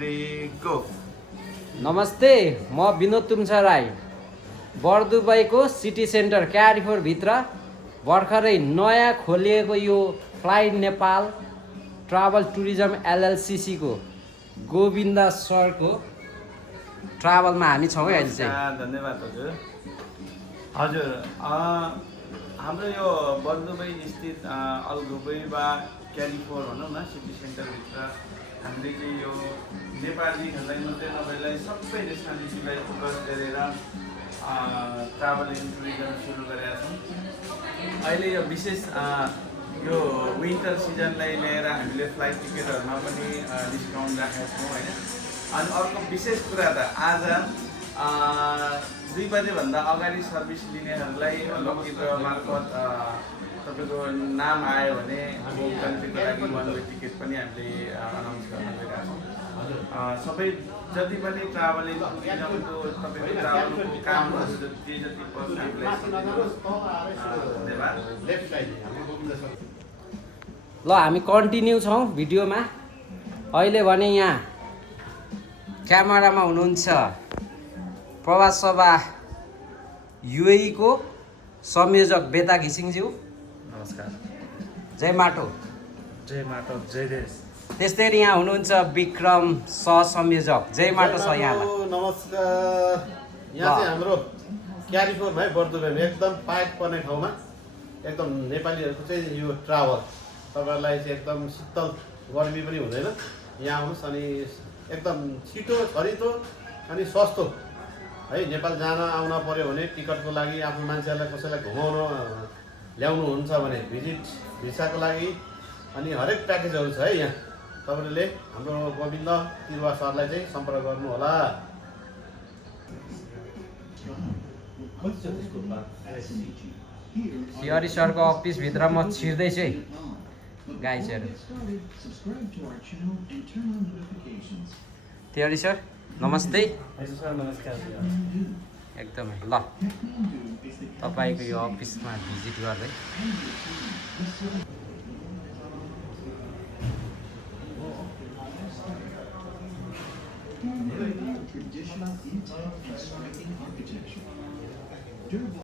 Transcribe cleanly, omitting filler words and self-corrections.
3 go. नमस्ते, म Vinod तुम्छा Rai. बर्दुबाईको city centre क्यारिफोर भित्र भर्खरै नयाँ खोलिएको यो फ्लाइ नेपाल ट्राभल टुरिज्म एलएलसीसी को गोविन्द सरको ट्राभलमा हामी छौँ है अहिले चाहिँ। धन्यवाद हजुर। हजुर हाम्रो यो बर्दुबाई स्थित अलगुबई वा क्यारिफोर भनौँ न सिटी सेन्टरभित्र हामीले चाहिँ यो नेपालीहरूलाई मात्रै नभएलाई सबै नेसनालिटीलाई फोकस गरेर ट्राभल एन्ड टुरिज्म सुरु गरेका छौँ। अहिले यो विशेष यो विन्टर सिजनलाई लिएर हामीले फ्लाइट टिकटहरूमा पनि डिस्काउन्ट राखेका छौँ होइन। अनि अर्को विशेष कुरा त आज 2 बजेभन्दा अगाडि सर्भिस लिनेहरूलाई लकी ड्र मार्फत तपाईँको नाम आयो भने कन्ट्रीको लागि 1 वे टिकट पनि हामीले अनाउन्स गर्न गइरहेका छौँ। सबै जति पनि ट्राभलिङ टुरिज्मको तपाईँको ट्राभलको कामहरू जे जति पर्छ धन्यवाद। ल हामी कन्टिन्यू छौँ भिडियोमा। अहिले भने यहाँ क्यामेरामा हुनुहुन्छ प्रवास सभा युएई को संयोजक बेता घिसिङज्यू। नमस्कार। जय माटो। जय माटो जय देश। त्यस्तै गरी यहाँ हुनुहुन्छ विक्रम संयोजक। जय माटो छ यहाँलाई। नमस्कार। यहाँ चाहिँ हाम्रो क्यारिफोर भाइ बर्दुबाईमा एकदम पाइक पर्ने ठाउँमा एकदम नेपालीहरूको चाहिँ यो ट्राभल तपाईँहरूलाई चाहिँ एकदम शीतल गर्मी पनि हुँदैन। यहाँ आउनुहोस् अनि एकदम छिटो छरितो अनि सस्तो है। नेपाल जान आउन पर्यो भने टिकटको लागि आफ्नो मान्छेहरूलाई कसैलाई घुमाउन ल्याउनुहुन्छ भने भिजिट भिसाको लागि अनि हरेक प्याकेजहरू छ है। यहाँ तपाईँले हाम्रो गोविन्द तिरुवा सरलाई चाहिँ सम्पर्क गर्नुहोला। सिहरी सरको अफिसभित्र म छिर्दैछु है गाइजहरू। तिवारी सर नमस्ते। सर नमस्कार। एकदमै ल तपाईँको यो अफिसमा भिजिट गर्दै